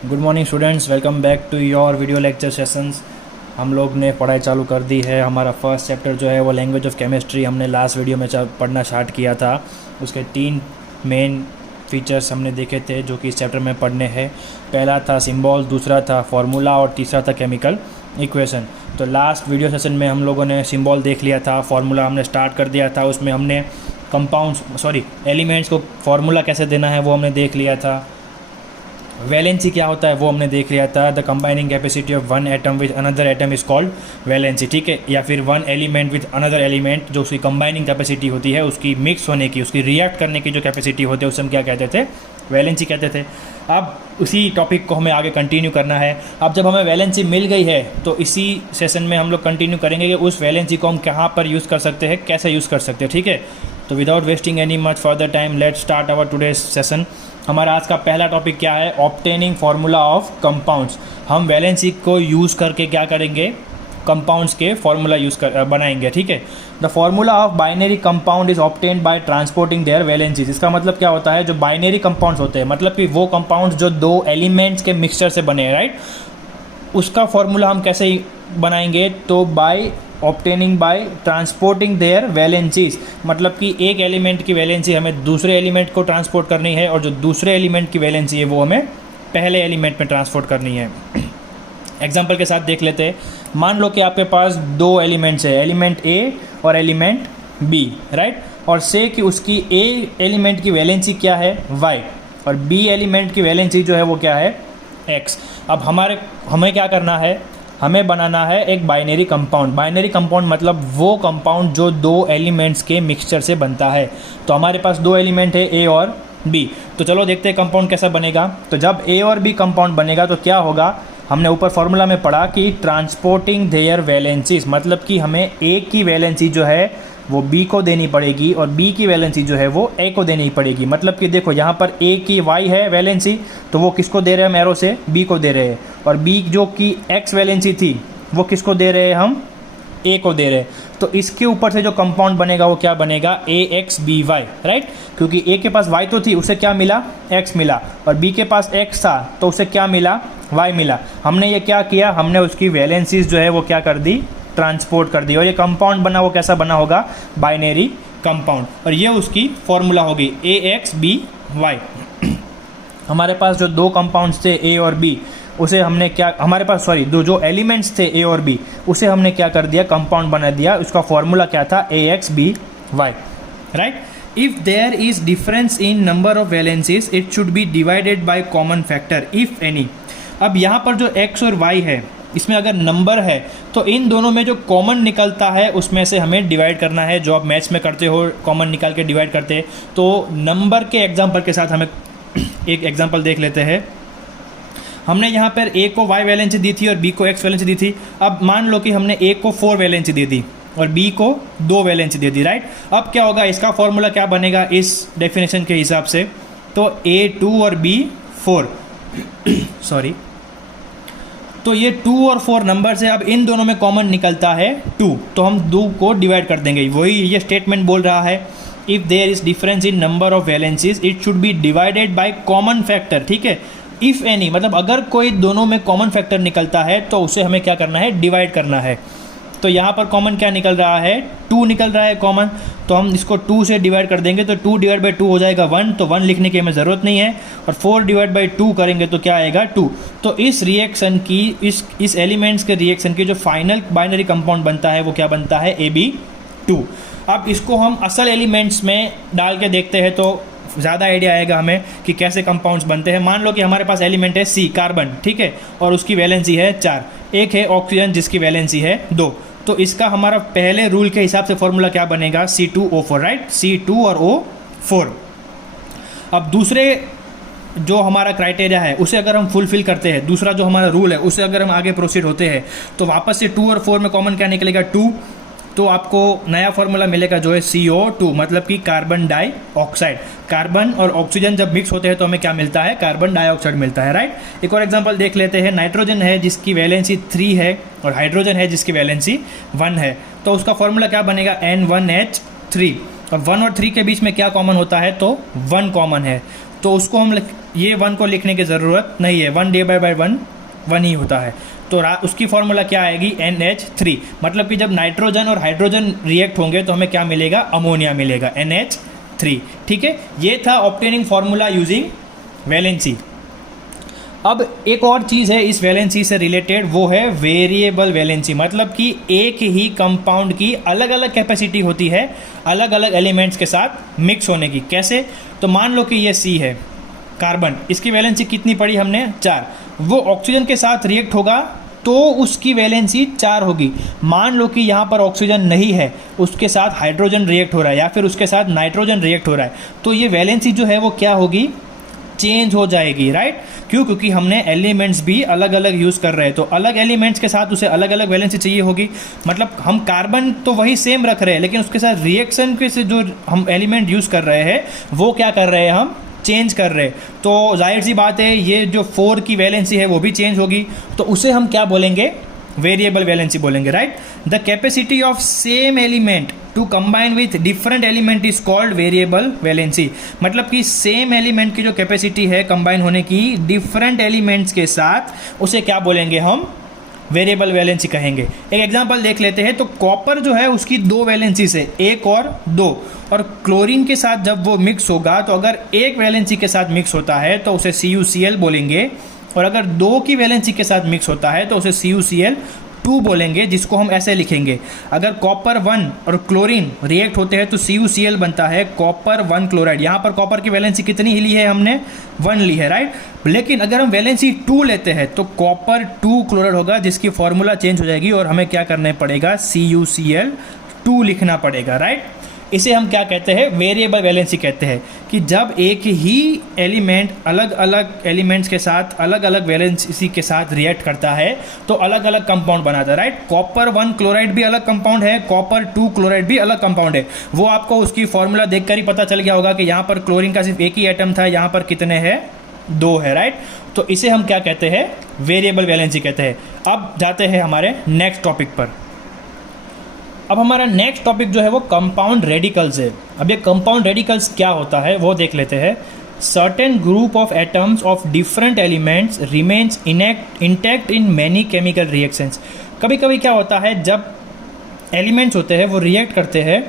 Good morning students, welcome back to your video lecture sessions. हम लोग ने पढ़ाई चालू कर दी है। हमारा फर्स्ट चैप्टर जो है वो लैंग्वेज ऑफ केमिस्ट्री हमने लास्ट वीडियो में पढ़ना स्टार्ट किया था। उसके 3 मेन फीचर्स हमने देखे थे जो कि इस चैप्टर में पढ़ने हैं। पहला था सिंबल, दूसरा था फार्मूला और तीसरा था केमिकल इक्वेशन। तो लास्ट वीडियो सेशन में हम लोगों ने सिंबल देख लिया था, फार्मूला हमने स्टार्ट कर दिया था। उसमें हमने एलिमेंट्स को फार्मूला कैसे देना है वो हमने देख लिया था। वैलेंसी क्या होता है वो हमने देख लिया था। The combining capacity of one atom with another atom is called valency, ठीक है। या फिर one element with another element, जो उसकी कंबाइनिंग कैपेसिटी होती है, उसकी मिक्स होने की, उसकी रिएक्ट करने की जो कैपेसिटी होती है उसे हम क्या कहते थे? वैलेंसी कहते थे। अब उसी टॉपिक को हमें आगे कंटिन्यू करना है। अब जब हमें वैलेंसी मिल गई है तो इसी सेशन में हम लोग कंटिन्यू करेंगे कि उस वैलेंसी को हम कहाँ पर यूज़ कर सकते हैं, कैसे यूज़ कर सकते हैं, ठीक है। तो without wasting any much further time let's start our today's session. हमारा आज का पहला टॉपिक क्या है? Obtaining formula of compounds. हम वैलेंसी को यूज़ करके क्या करेंगे? कंपाउंड्स के फार्मूला बनाएंगे, ठीक है। The formula of binary compound is obtained by transporting their valencies. इसका मतलब क्या होता है? जो बाइनरी कंपाउंड्स होते हैं, मतलब कि वो कंपाउंड्स जो 2 एलिमेंट्स के मिक्सचर से बने हैं, राइट, उसका फार्मूला हम कैसे बनाएंगे? तो by obtaining by transporting their valencies. मतलब कि एक एलिमेंट की वैलेंसी हमें दूसरे एलिमेंट को ट्रांसपोर्ट करनी है और जो दूसरे एलिमेंट की वैलेंसी है वो हमें पहले एलिमेंट में ट्रांसपोर्ट करनी है। एग्जाम्पल के साथ देख लेते हैं। मान लो कि आपके पास 2 एलिमेंट्स है, एलिमेंट ए और एलिमेंट बी, राइट, और से कि उसकी ए एलिमेंट की वैलेंसी क्या है? वाई, और बी एलिमेंट की वैलेंसी जो है वो क्या है? एक्स। अब हमें क्या करना है? हमें बनाना है एक बाइनरी कंपाउंड। बाइनरी कंपाउंड मतलब वो कंपाउंड जो 2 एलिमेंट्स के मिक्सचर से बनता है। तो हमारे पास 2 एलिमेंट है, ए और बी। तो चलो देखते हैं कंपाउंड कैसा बनेगा। तो जब ए और बी कंपाउंड बनेगा तो क्या होगा? हमने ऊपर फॉर्मूला में पढ़ा कि ट्रांसपोर्टिंग देयर वैलेंसीज, मतलब कि हमें ए की वैलेंसी जो है वो बी को देनी पड़ेगी और बी की वैलेंसी जो है वो ए को देनी पड़ेगी। मतलब कि देखो यहाँ पर ए की वाई है वैलेंसी, तो वो किसको दे रहे हैं? हम एरो से बी को दे रहे हैं। और बी जो कि एक्स वैलेंसी थी वो किसको दे रहे हैं? हम ए को दे रहे हैं। तो इसके ऊपर से जो कंपाउंड बनेगा वो क्या बनेगा? ए एक्स बी वाई, राइट। क्योंकि ए के पास वाई तो थी, उसे क्या मिला? एक्स मिला, और बी के पास एक्स था तो उसे क्या मिला? वाई मिला। हमने ये क्या किया? हमने उसकी वैलेंसीज जो है वो क्या कर दी? ट्रांसपोर्ट कर दी, और ये कंपाउंड बना वो कैसा बना होगा? Binary compound. और ये उसकी फॉर्मूला होगी ए एक्स बी वाई। हमारे पास जो 2 कंपाउंड्स थे ए और बी, उसे हमने क्या, हमारे पास दो जो एलिमेंट्स थे ए और बी, उसे हमने क्या कर दिया? कंपाउंड बना दिया। उसका फॉर्मूला क्या था? A X B Y, right. If there is difference in number of valencies it should be divided by common factor if any. अब यहाँ पर जो एक्स और वाई है, इसमें अगर नंबर है तो इन दोनों में जो कॉमन निकलता है उसमें से हमें डिवाइड करना है। जो आप मैथ्स में करते हो, कॉमन निकाल के डिवाइड करते हैं। तो नंबर के एग्जांपल के साथ हमें एक एग्जांपल देख लेते हैं। हमने यहाँ पर ए को वाई वैलेंसी दी थी और बी को एक्स वैलेंसी दी थी। अब मान लो कि हमने ए को 4 वैलेंसी दे दी और बी को 2 वैलेंसी दे दी, राइट। अब क्या होगा? इसका फॉर्मूला क्या बनेगा इस डेफिनेशन के हिसाब से? तो A2 और B4 सॉरी, तो ये 2 और 4 नंबर से अब इन दोनों में कॉमन निकलता है 2, तो हम 2 को डिवाइड कर देंगे। वही ये स्टेटमेंट बोल रहा है, if there is difference in number of valencies it should be divided by common factor, ठीक है। इफ़ एनी मतलब अगर कोई दोनों में कॉमन फैक्टर निकलता है तो उसे हमें क्या करना है? डिवाइड करना है। तो यहाँ पर कॉमन क्या निकल रहा है? 2 निकल रहा है कॉमन, तो हम इसको 2 से डिवाइड कर देंगे तो 2 डिवाइड बाई 2 हो जाएगा 1, तो 1 लिखने की हमें ज़रूरत नहीं है। और 4 डिवाइड बाई 2 करेंगे तो क्या आएगा? 2। तो इस रिएक्शन की, इस एलिमेंट्स के रिएक्शन की जो फाइनल बाइनरी कंपाउंड बनता है वो क्या बनता है? AB2। अब इसको हम असल एलिमेंट्स में डाल के देखते हैं तो ज़्यादा आइडिया आएगा हमें कि कैसे कंपाउंड्स बनते हैं। मान लो कि हमारे पास एलिमेंट है C, कार्बन, ठीक है, और उसकी वैलेंसी है 4। एक है ऑक्सीजन जिसकी वैलेंसी है 2। तो इसका हमारा पहले रूल के हिसाब से फॉर्मूला क्या बनेगा? C2O4, राइट, C2 और O4। अब दूसरे जो हमारा क्राइटेरिया है उसे अगर हम फुलफिल करते हैं, दूसरा जो हमारा रूल है उसे अगर हम आगे प्रोसीड होते हैं तो वापस से 2 और 4 में कॉमन क्या निकलेगा? 2। तो आपको नया फॉर्मूला मिलेगा जो है CO2, मतलब कि कार्बन डाइऑक्साइड। कार्बन और ऑक्सीजन जब मिक्स होते हैं तो हमें क्या मिलता है? कार्बन डाइऑक्साइड मिलता है, राइट। एक और एग्जांपल देख लेते हैं। नाइट्रोजन है जिसकी वैलेंसी 3 है और हाइड्रोजन है जिसकी वैलेंसी 1 है, तो उसका फॉर्मूला क्या बनेगा? N1H3। और 1 और 3 के बीच में क्या कॉमन होता है? तो 1 कॉमन है। तो उसको हम ये 1 को लिखने की ज़रूरत नहीं है, 1 डिवाइड बाई 1 1 ही होता है। तो उसकी फॉर्मूला क्या आएगी, NH3। मतलब कि जब नाइट्रोजन और हाइड्रोजन रिएक्ट होंगे तो हमें क्या मिलेगा, अमोनिया मिलेगा, NH3। ठीक है, ये था ऑब्टेनिंग फार्मूला यूजिंग वैलेंसी। अब एक और चीज़ है इस वैलेंसी से रिलेटेड, वो है वेरिएबल वैलेंसी। मतलब कि एक ही कंपाउंड की अलग अलग कैपेसिटी होती है अलग अलग एलिमेंट्स के साथ मिक्स होने की। कैसे, तो मान लो कि ये C है, कार्बन, इसकी वैलेंसी कितनी पड़ी हमने, 4। वो ऑक्सीजन के साथ रिएक्ट होगा तो उसकी वैलेंसी 4 होगी। मान लो कि यहाँ पर ऑक्सीजन नहीं है, उसके साथ हाइड्रोजन रिएक्ट हो रहा है या फिर उसके साथ नाइट्रोजन रिएक्ट हो रहा है, तो ये वैलेंसी जो है वो क्या होगी, चेंज हो जाएगी, राइट। क्यों, क्योंकि हमने एलिमेंट्स भी अलग अलग यूज़ कर रहे हैं, तो अलग एलिमेंट्स के साथ उसे अलग अलग वैलेंसी चाहिए होगी। मतलब हम कार्बन तो वही सेम रख रहे हैं, लेकिन उसके साथ रिएक्शन के से जो हम एलिमेंट यूज़ कर रहे हैं वो क्या कर रहे हैं, हम चेंज कर रहे हैं। तो जाहिर सी बात है ये जो 4 की वैलेंसी है वो भी चेंज होगी, तो उसे हम क्या बोलेंगे, वेरिएबल वैलेंसी बोलेंगे, right. The capacity of same element to combine with different element is called variable valency. मतलब कि सेम एलिमेंट की जो कैपेसिटी है कंबाइन होने की डिफरेंट एलिमेंट्स के साथ, उसे क्या बोलेंगे, हम वेरिएबल वैलेंसी कहेंगे। एक एग्जांपल देख लेते हैं। तो कॉपर जो है उसकी 2 वैलेंसीज है, 1 और 2, और क्लोरीन के साथ जब वो मिक्स होगा तो अगर 1 वैलेंसी के साथ मिक्स होता है तो उसे CuCl बोलेंगे, और अगर 2 की वैलेंसी के साथ मिक्स होता है तो उसे CuCl2 बोलेंगे, जिसको हम ऐसे लिखेंगे। अगर कॉपर 1 और क्लोरीन रिएक्ट होते हैं तो CuCl बनता है कॉपर 1 क्लोराइड। यहाँ पर कॉपर की वैलेंसी कितनी ही ली है हमने, 1 ली है, राइट। लेकिन अगर हम वैलेंसी 2 लेते हैं तो कॉपर 2 क्लोराइड होगा, जिसकी फॉर्मूला चेंज हो जाएगी और हमें क्या करना पड़ेगा, CuCl2 लिखना पड़ेगा, राइट। इसे हम क्या कहते हैं, वेरिएबल वैलेंसी कहते हैं। कि जब एक ही एलिमेंट अलग अलग एलिमेंट्स के साथ अलग अलग वैलेंसी के साथ रिएक्ट करता है तो अलग अलग कंपाउंड बनाता है, राइट। कॉपर 1 क्लोराइड भी अलग कंपाउंड है, कॉपर 2 क्लोराइड भी अलग कंपाउंड है। वो आपको उसकी फॉर्मूला देखकर ही पता चल गया होगा कि यहाँ पर क्लोरीन का सिर्फ एक ही एटम था, यहाँ पर कितने हैं, 2 है, राइट। तो इसे हम क्या कहते हैं, वेरिएबल वैलेंसी कहते हैं। अब जाते हैं हमारे नेक्स्ट टॉपिक पर। अब हमारा नेक्स्ट टॉपिक जो है वो कंपाउंड रेडिकल्स है। अब ये कंपाउंड रेडिकल्स क्या होता है वो देख लेते हैं। Certain group of atoms of different elements remains intact in many chemical reactions. कभी कभी क्या होता है, जब एलिमेंट्स होते हैं वो रिएक्ट करते हैं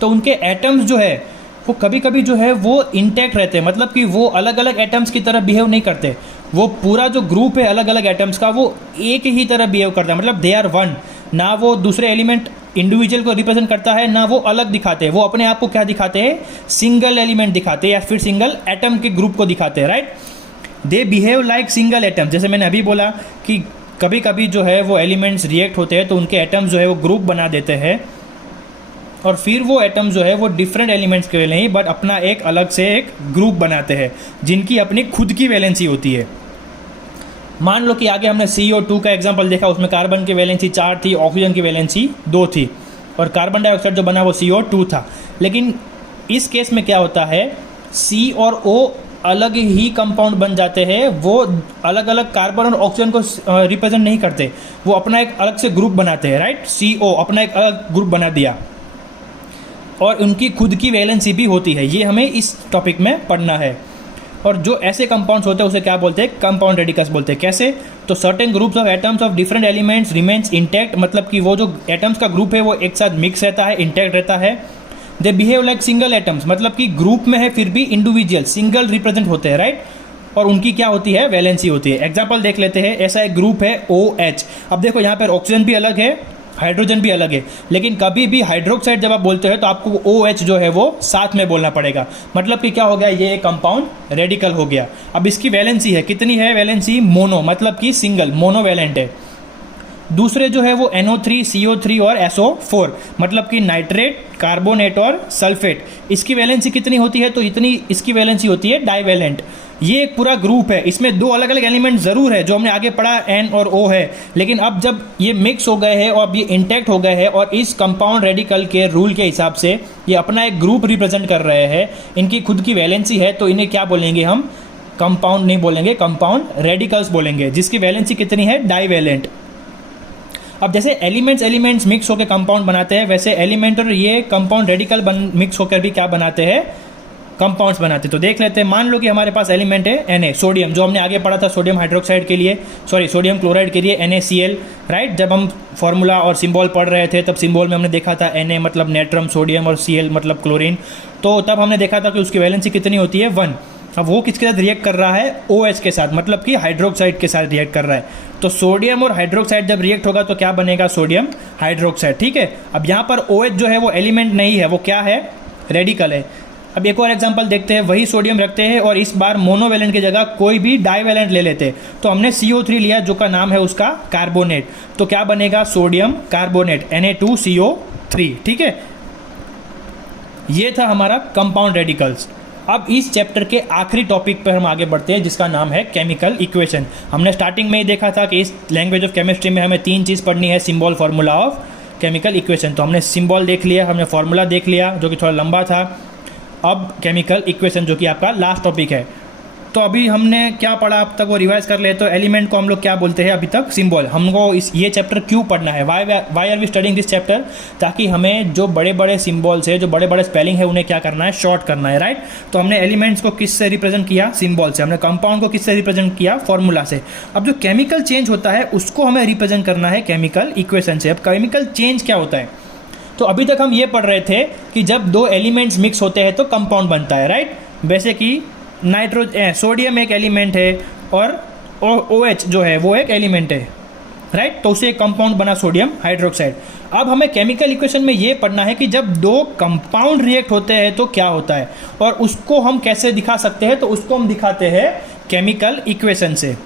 तो उनके एटम्स जो है वो कभी कभी जो है वो इंटैक्ट रहते हैं। मतलब कि वो अलग अलग एटम्स की तरह बिहेव नहीं करते, वो पूरा जो ग्रुप है अलग अलग एटम्स का वो एक ही तरह बिहेव करता है। मतलब दे आर वन, ना वो दूसरे एलिमेंट इंडिविजुअल को रिप्रेजेंट करता है ना वो अलग दिखाते हैं। वो अपने आप को क्या दिखाते हैं, सिंगल एलिमेंट दिखाते हैं या फिर सिंगल एटम के ग्रुप को दिखाते हैं, right. They behave like single atom. जैसे मैंने अभी बोला कि कभी कभी जो है वो एलिमेंट्स रिएक्ट होते हैं तो उनके एटम्स जो है वो ग्रुप बना देते हैं, और फिर वो एटम जो है वो डिफरेंट एलिमेंट्स के नहीं बट अपना एक अलग से एक ग्रुप बनाते हैं जिनकी अपनी खुद की वैलेंसी होती है। मान लो कि आगे हमने CO2 का एग्जांपल देखा, उसमें कार्बन की वैलेंसी 4 थी, ऑक्सीजन की वैलेंसी 2 थी, और कार्बन डाइऑक्साइड जो बना वो CO2 था। लेकिन इस केस में क्या होता है, C और O अलग ही कंपाउंड बन जाते हैं। वो अलग अलग कार्बन और ऑक्सीजन को रिप्रेजेंट नहीं करते, वो अपना एक अलग से ग्रुप बनाते हैं, राइट। CO अपना एक अलग ग्रुप बना दिया और उनकी खुद की वैलेंसी भी होती है। ये हमें इस टॉपिक में पढ़ना है। और जो ऐसे कंपाउंड्स होते हैं उसे क्या बोलते हैं, कंपाउंड रेडिकल्स बोलते हैं। कैसे, तो certain groups of atoms of different elements remains intact. मतलब कि वो जो एटम्स का ग्रुप है वो एक साथ मिक्स रहता है, इंटैक्ट रहता है। They behave like single atoms, मतलब कि ग्रुप में है फिर भी इंडिविजुअल सिंगल रिप्रेजेंट होते हैं, राइट। और उनकी क्या होती है, वैलेंसी होती है। एग्जाम्पल देख लेते हैं। ऐसा एक ग्रुप है OH। अब देखो यहाँ पर ऑक्सीजन भी अलग है, हाइड्रोजन भी अलग है, लेकिन कभी भी हाइड्रोक्साइड जब आप बोलते हो तो आपको OH जो है वो साथ में बोलना पड़ेगा। मतलब कि क्या हो गया, ये एक कंपाउंड रेडिकल हो गया। अब इसकी वैलेंसी है, कितनी है वैलेंसी, मोनो, मतलब कि सिंगल, मोनोवैलेंट है। दूसरे जो है वो NO3, CO3 और SO4, मतलब कि नाइट्रेट, कार्बोनेट और सल्फेट। इसकी वैलेंसी कितनी होती है, तो इतनी इसकी वैलेंसी होती है डाइवैलेंट। ये एक पूरा ग्रुप है, इसमें 2 अलग अलग एलिमेंट ज़रूर है जो हमने आगे पढ़ा, N और O है, लेकिन अब जब ये मिक्स हो गए हैं और अब ये इंटैक्ट हो गए हैं और इस कंपाउंड रेडिकल के रूल के हिसाब से ये अपना एक ग्रुप रिप्रेजेंट कर रहे हैं, इनकी खुद की वैलेंसी है, तो इन्हें क्या बोलेंगे हम, कंपाउंड नहीं बोलेंगे, कंपाउंड रेडिकल्स बोलेंगे, जिसकी वैलेंसी कितनी है, डाइवैलेंट। अब जैसे एलिमेंट्स मिक्स होकर कंपाउंड बनाते हैं, वैसे एलिमेंट और ये कंपाउंड रेडिकल मिक्स होकर भी क्या बनाते हैं, कंपाउंड्स बनाते हैं। तो देख लेते हैं, मान लो कि हमारे पास एलिमेंट है Na, सोडियम, जो हमने आगे पढ़ा था सोडियम हाइड्रोक्साइड के लिए, सॉरी सोडियम क्लोराइड के लिए NaCl, राइट। जब हम फॉर्मूला और सिंबल पढ़ रहे थे तब सिंबल में हमने देखा था Na मतलब नेट्रम सोडियम और Cl मतलब क्लोरीन। तो तब हमने देखा था कि उसकी वैलेंसी कितनी होती है, 1। अब वो किसके साथ रिएक्ट कर रहा है, OH के साथ, मतलब कि हाइड्रोक्साइड के साथ रिएक्ट कर रहा है। तो सोडियम और हाइड्रोक्साइड जब रिएक्ट होगा तो क्या बनेगा, सोडियम हाइड्रोक्साइड, ठीक है। अब यहाँ पर OH जो है वो एलिमेंट नहीं है, वो क्या है, रेडिकल है। अब एक और एग्जांपल देखते हैं, वही सोडियम रखते हैं और इस बार मोनोवेलेंट की जगह कोई भी डाइवेलेंट ले लेते हैं। तो हमने CO3 लिया जो का नाम है उसका कार्बोनेट, तो क्या बनेगा, सोडियम कार्बोनेट Na2CO3, ठीक है। ये था हमारा कंपाउंड रेडिकल्स। अब इस चैप्टर के आखिरी टॉपिक पर हम आगे बढ़ते हैं जिसका नाम है केमिकल इक्वेशन। हमने स्टार्टिंग में ही देखा था कि इस लैंग्वेज ऑफ केमिस्ट्री में हमें 3 चीज़ पढ़नी है, symbol, formula of chemical equation. तो हमने सिंबल देख लिया, हमने फार्मूला देख लिया जो कि थोड़ा लंबा था। अब केमिकल इक्वेशन जो कि आपका लास्ट टॉपिक है। तो अभी हमने क्या पढ़ा अब तक वो रिवाइज कर ले। तो एलिमेंट को हम लोग क्या बोलते हैं अभी तक, सिंबल। हमको ये चैप्टर क्यों पढ़ना है, why are we studying this chapter, ताकि हमें जो बड़े बड़े सिंबल्स है, जो बड़े बड़े स्पेलिंग है, उन्हें क्या करना है, शॉर्ट करना है, राइट। तो हमने एलिमेंट्स को किससे रिप्रेजेंट किया, सिंबल से। हमने कंपाउंड को किससे रिप्रेजेंट किया, फॉर्मूला से। अब जो केमिकल चेंज होता है उसको हमें रिप्रेजेंट करना है केमिकल इक्वेशन से। अब केमिकल चेंज क्या होता है, तो अभी तक हम ये पढ़ रहे थे कि जब 2 एलिमेंट्स मिक्स होते हैं तो कंपाउंड बनता है, राइट। वैसे कि सोडियम एक एलिमेंट है और OH जो है वो एक एलिमेंट है, राइट। तो उसे एक कंपाउंड बना सोडियम हाइड्रोक्साइड। अब हमें केमिकल इक्वेशन में ये पढ़ना है कि जब 2 कंपाउंड रिएक्ट होते हैं तो क्या होता है, और उसको हम कैसे दिखा सकते हैं। तो उसको हम दिखाते हैं केमिकल इक्वेशन से।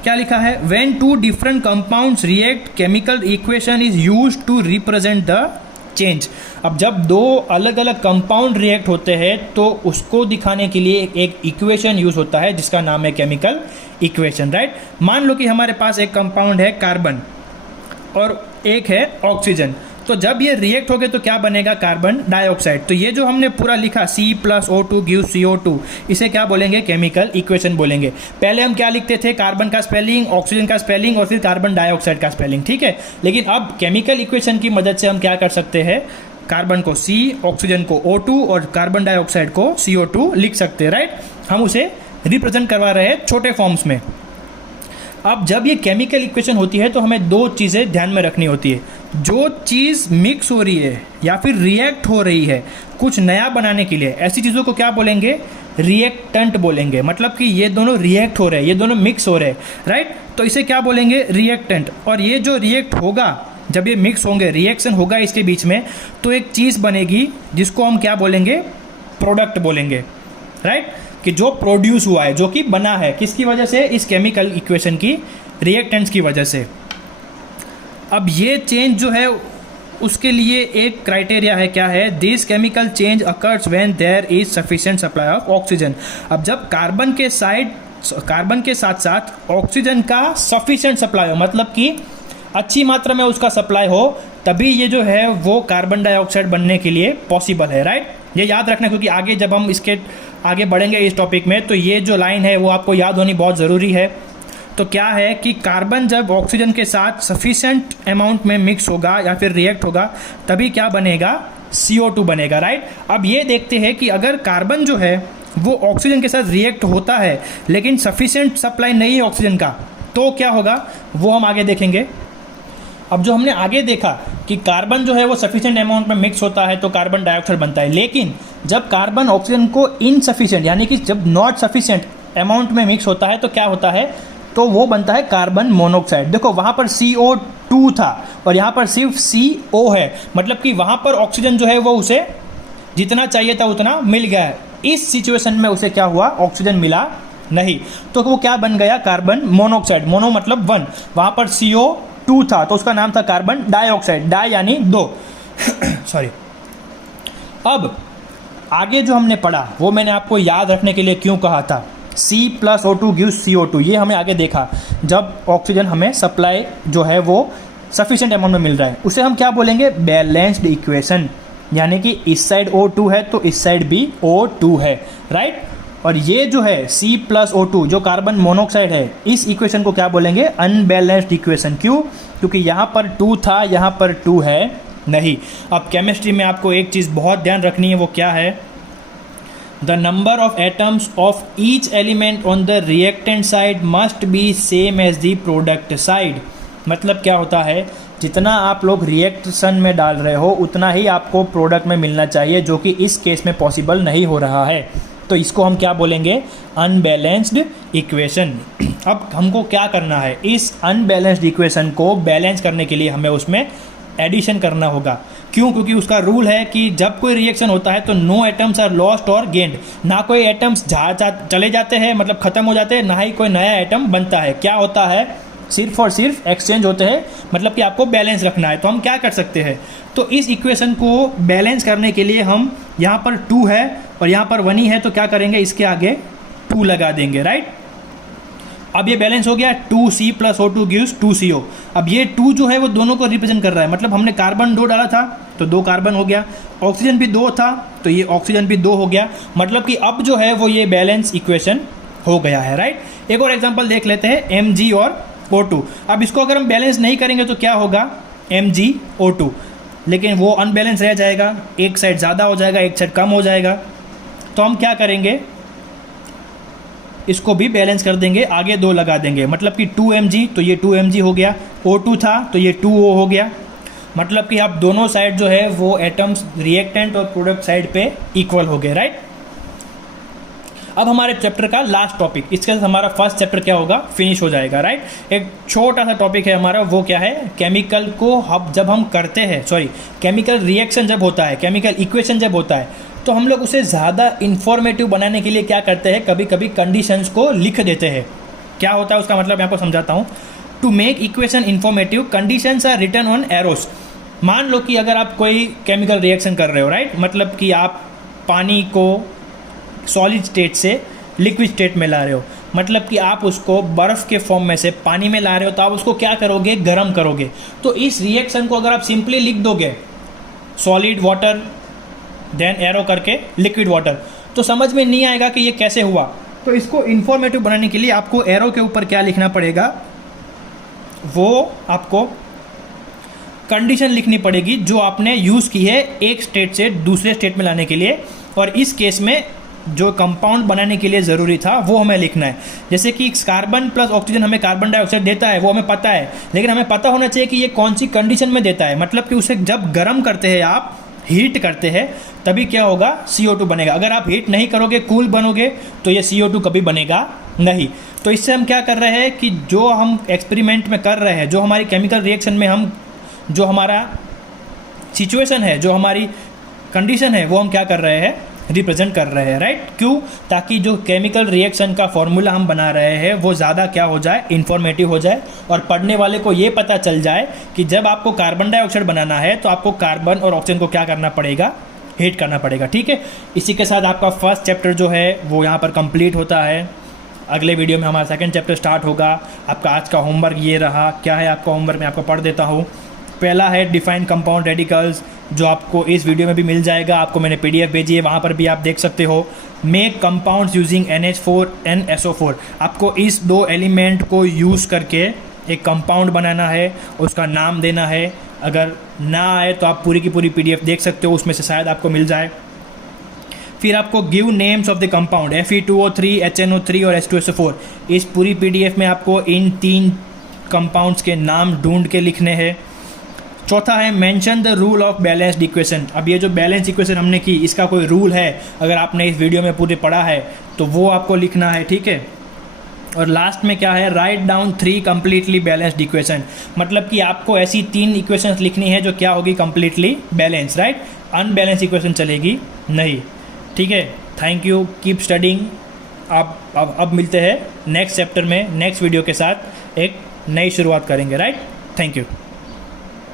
क्या लिखा है, when 2 different compounds react chemical equation is used to represent the change. अब जब 2 अलग अलग कंपाउंड रिएक्ट होते हैं तो उसको दिखाने के लिए एक इक्वेशन यूज होता है जिसका नाम है केमिकल इक्वेशन, राइट। मान लो कि हमारे पास एक कंपाउंड है कार्बन और एक है ऑक्सीजन। तो जब ये रिएक्ट हो गए तो क्या बनेगा, कार्बन डाइऑक्साइड। तो ये जो हमने पूरा लिखा C+O2 gives CO2, इसे क्या बोलेंगे, केमिकल इक्वेशन बोलेंगे। पहले हम क्या लिखते थे, कार्बन का स्पेलिंग, ऑक्सीजन का स्पेलिंग और फिर कार्बन डाइऑक्साइड का स्पेलिंग, ठीक है। लेकिन अब केमिकल इक्वेशन की मदद से हम क्या कर सकते हैं, कार्बन को C, ऑक्सीजन को O2 और कार्बन डाइऑक्साइड को CO2 लिख सकते हैं, राइट। हम उसे रिप्रेजेंट करवा रहे हैं छोटे फॉर्म्स में। अब जब ये केमिकल इक्वेशन होती है तो हमें 2 चीज़ें ध्यान में रखनी होती है। जो चीज़ मिक्स हो रही है या फिर रिएक्ट हो रही है कुछ नया बनाने के लिए, ऐसी चीज़ों को क्या बोलेंगे, रिएक्टेंट बोलेंगे। मतलब कि ये दोनों रिएक्ट हो रहे हैं, ये दोनों मिक्स हो रहे हैं, राइट। तो इसे क्या बोलेंगे, रिएक्टेंट। और ये जो रिएक्ट होगा, जब ये मिक्स होंगे, रिएक्शन होगा इसके बीच में, तो एक चीज़ बनेगी जिसको हम क्या बोलेंगे, प्रोडक्ट बोलेंगे, राइट। कि जो प्रोड्यूस हुआ है, जो कि बना है, किसकी वजह से, इस केमिकल इक्वेशन की रिएक्टेंट्स की वजह से। अब ये चेंज जो है उसके लिए एक क्राइटेरिया है, क्या है, this chemical change occurs when there is sufficient supply of oxygen. अब जब कार्बन के साथ साथ ऑक्सीजन का सफिशिएंट सप्लाई हो, मतलब कि अच्छी मात्रा में उसका सप्लाई हो, तभी ये जो है वो कार्बन डाइऑक्साइड बनने के लिए पॉसिबल है, राइट। ये याद रखना, क्योंकि आगे जब हम इसके आगे बढ़ेंगे इस टॉपिक में तो ये जो लाइन है वो आपको याद होनी बहुत ज़रूरी है। तो क्या है कि कार्बन जब ऑक्सीजन के साथ सफिशिएंट अमाउंट में मिक्स होगा या फिर रिएक्ट होगा तभी क्या बनेगा, CO2 बनेगा, राइट। अब ये देखते हैं कि अगर कार्बन जो है वो ऑक्सीजन के साथ रिएक्ट होता है लेकिन सफिशिएंट सप्लाई नहीं है ऑक्सीजन का, तो क्या होगा वो हम आगे देखेंगे। अब जो हमने आगे देखा कि कार्बन जो है वो सफिशिएंट अमाउंट में मिक्स होता है तो कार्बन डाइऑक्साइड बनता है, लेकिन जब कार्बन ऑक्सीजन को इनसफिशिएंट यानी कि जब नॉट सफिशिएंट अमाउंट में मिक्स होता है तो क्या होता है, तो वो बनता है कार्बन मोनोऑक्साइड। देखो वहाँ पर CO2 था और यहाँ पर सिर्फ CO है, मतलब कि वहाँ पर ऑक्सीजन जो है वो उसे जितना चाहिए था उतना मिल गया है। इस सिचुएशन में उसे क्या हुआ, ऑक्सीजन मिला नहीं, तो वो क्या बन गया, कार्बन मोनोऑक्साइड। मोनो मतलब 1, वहाँ पर CO2 था तो उसका नाम था कार्बन डाइऑक्साइड, डाई यानी 2 सॉरी। अब आगे जो हमने पढ़ा वो मैंने आपको याद रखने के लिए क्यों कहा था, C+O2 gives CO2, ये हमें आगे देखा। जब ऑक्सीजन हमें सप्लाई जो है वो सफिशिएंट अमाउंट में मिल रहा है उसे हम क्या बोलेंगे, बैलेंस्ड इक्वेशन। यानी कि इस साइड O2 है तो इस साइड भी O2 है, राइट। और ये जो है C+O2 जो कार्बन मोनोऑक्साइड है, इस इक्वेशन को क्या बोलेंगे, अनबैलेंस्ड इक्वेशन। क्यों, क्योंकि यहाँ पर 2 था, यहाँ पर 2 है नहीं। अब केमिस्ट्री में आपको एक चीज़ बहुत ध्यान रखनी है, वो क्या है, the number of atoms of each element on the reactant side must be same as the product side. मतलब क्या होता है, जितना आप लोग रिएक्शन में डाल रहे हो उतना ही आपको प्रोडक्ट में मिलना चाहिए, जो कि इस केस में पॉसिबल नहीं हो रहा है। तो इसको हम क्या बोलेंगे, अनबैलेंस्ड इक्वेशन। अब हमको क्या करना है, इस अनबैलेंस्ड इक्वेशन को बैलेंस करने के लिए हमें उसमें एडिशन करना होगा। क्यों? क्योंकि उसका रूल है कि जब कोई रिएक्शन होता है तो नो एटम्स आर लॉस्ट और गेंड। ना कोई एटम्स चले जाते हैं मतलब ख़त्म हो जाते हैं, ना ही कोई नया एटम बनता है। क्या होता है, सिर्फ और सिर्फ एक्सचेंज होते हैं। मतलब कि आपको बैलेंस रखना है। तो हम क्या कर सकते हैं, तो इस इक्वेशन को बैलेंस करने के लिए हम यहाँ पर 2 है और यहाँ पर 1 ही है, तो क्या करेंगे, इसके आगे 2 लगा देंगे, राइट। अब ये बैलेंस हो गया, 2C + O2 गिव्स 2CO। अब ये 2 जो है वो दोनों को रिप्रेजेंट कर रहा है। मतलब हमने कार्बन 2 डाला था तो 2 कार्बन हो गया, ऑक्सीजन भी 2 था तो ये ऑक्सीजन भी 2 हो गया। मतलब कि अब जो है वो ये बैलेंस इक्वेशन हो गया है, राइट। एक और एग्जांपल देख लेते हैं, Mg और O2। अब इसको अगर हम बैलेंस नहीं करेंगे तो क्या होगा, MgO2, लेकिन वो अनबैलेंस रह जाएगा, एक साइड ज़्यादा हो जाएगा एक साइड कम हो जाएगा। तो हम क्या करेंगे, इसको भी बैलेंस कर देंगे, आगे 2 लगा देंगे। मतलब कि 2Mg तो ये 2Mg हो गया, O2 था तो ये 2O हो गया। मतलब कि आप दोनों साइड जो है वो एटम्स रिएक्टेंट और प्रोडक्ट साइड पे इक्वल हो गए, राइट। अब हमारे चैप्टर का लास्ट टॉपिक, इसके साथ हमारा फर्स्ट चैप्टर क्या होगा, फिनिश हो जाएगा, राइट। एक छोटा सा टॉपिक है हमारा, वो क्या है, केमिकल को जब हम करते हैं, केमिकल रिएक्शन जब होता है, केमिकल इक्वेशन जब होता है, तो हम लोग उसे ज़्यादा इन्फॉर्मेटिव बनाने के लिए क्या करते हैं, कभी कभी कंडीशंस को लिख देते हैं। क्या होता है उसका मतलब, मैं आपको समझाता हूँ। To make equation informative, conditions are written on arrows. मान लो कि अगर आप कोई केमिकल रिएक्शन कर रहे हो, राइट, मतलब कि आप पानी को सॉलिड स्टेट से लिक्विड स्टेट में ला रहे हो, मतलब कि आप उसको बर्फ़ के फॉर्म में से पानी में ला रहे हो, तो आप उसको क्या करोगे, गर्म करोगे। तो इस रिएक्शन को अगर आप सिंपली लिख दोगे सॉलिड वाटर देन एरो करके लिक्विड वाटर, तो समझ में नहीं आएगा कि ये कैसे हुआ। तो इसको इन्फॉर्मेटिव बनाने के लिए आपको एरो के ऊपर क्या लिखना पड़ेगा, वो आपको कंडीशन लिखनी पड़ेगी जो आपने यूज़ की है एक स्टेट से दूसरे स्टेट में लाने के लिए। और इस केस में जो कंपाउंड बनाने के लिए ज़रूरी था वो हमें लिखना है। जैसे कि कार्बन प्लस ऑक्सीजन हमें कार्बन डाइऑक्साइड देता है, वो हमें पता है, लेकिन हमें पता होना चाहिए कि ये कौन सी कंडीशन में देता है। मतलब कि उसे जब गर्म करते हैं, आप हीट करते हैं, तभी क्या होगा, CO2 बनेगा। अगर आप हीट नहीं करोगे, कूल बनोगे, तो ये CO2 कभी बनेगा नहीं। तो इससे हम क्या कर रहे हैं कि जो हम एक्सपेरिमेंट में कर रहे हैं, जो हमारी केमिकल रिएक्शन में हम जो हमारा सिचुएशन है, जो हमारी कंडीशन है, वो हम क्या कर रहे हैं, रिप्रेजेंट कर रहे हैं, राइट। क्यों? ताकि जो केमिकल रिएक्शन का फॉर्मूला हम बना रहे हैं वो ज़्यादा क्या हो जाए, इन्फॉर्मेटिव हो जाए, और पढ़ने वाले को ये पता चल जाए कि जब आपको कार्बन डाइऑक्साइड बनाना है तो आपको कार्बन और ऑक्सीजन को क्या करना पड़ेगा, हीट करना पड़ेगा, ठीक है। इसी के साथ आपका फर्स्ट चैप्टर जो है वो यहाँ पर कंप्लीट होता है। अगले वीडियो में हमारा सेकंड चैप्टर स्टार्ट होगा। आपका आज का होमवर्क ये रहा। क्या है आपका होमवर्क, मैं आपको पढ़ देता हूँ। पहला है डिफाइन कंपाउंड रेडिकल्स, जो आपको इस वीडियो में भी मिल जाएगा। आपको मैंने PDF भेजी है, वहाँ पर भी आप देख सकते हो। Make compounds using NH4 and SO4। आपको इस 2 एलिमेंट को यूज़ करके एक कंपाउंड बनाना है, उसका नाम देना है। अगर ना आए तो आप पूरी की पूरी PDF देख सकते हो, उसमें से शायद आपको मिल जाए। फिर आपको give names of the compound, Fe2O3, HNO3 और H2SO4। इस पूरी PDF में आपको इन 3 कंपाउंड्स के नाम ढूंढ के लिखने हैं। चौथा है mention the rule of balanced equation. अब ये जो बैलेंस इक्वेशन हमने की, इसका कोई रूल है, अगर आपने इस वीडियो में पूरे पढ़ा है तो वो आपको लिखना है, ठीक है। और लास्ट में क्या है, write down 3 completely balanced equation. मतलब कि आपको ऐसी 3 इक्वेशंस लिखनी है जो क्या होगी, completely balance, right. Unbalance equation चलेगी नहीं, ठीक है। Thank you, keep studying. अब मिलते हैं नेक्स्ट चैप्टर में, नेक्स्ट वीडियो के साथ एक नई शुरुआत करेंगे, राइट। Thank you.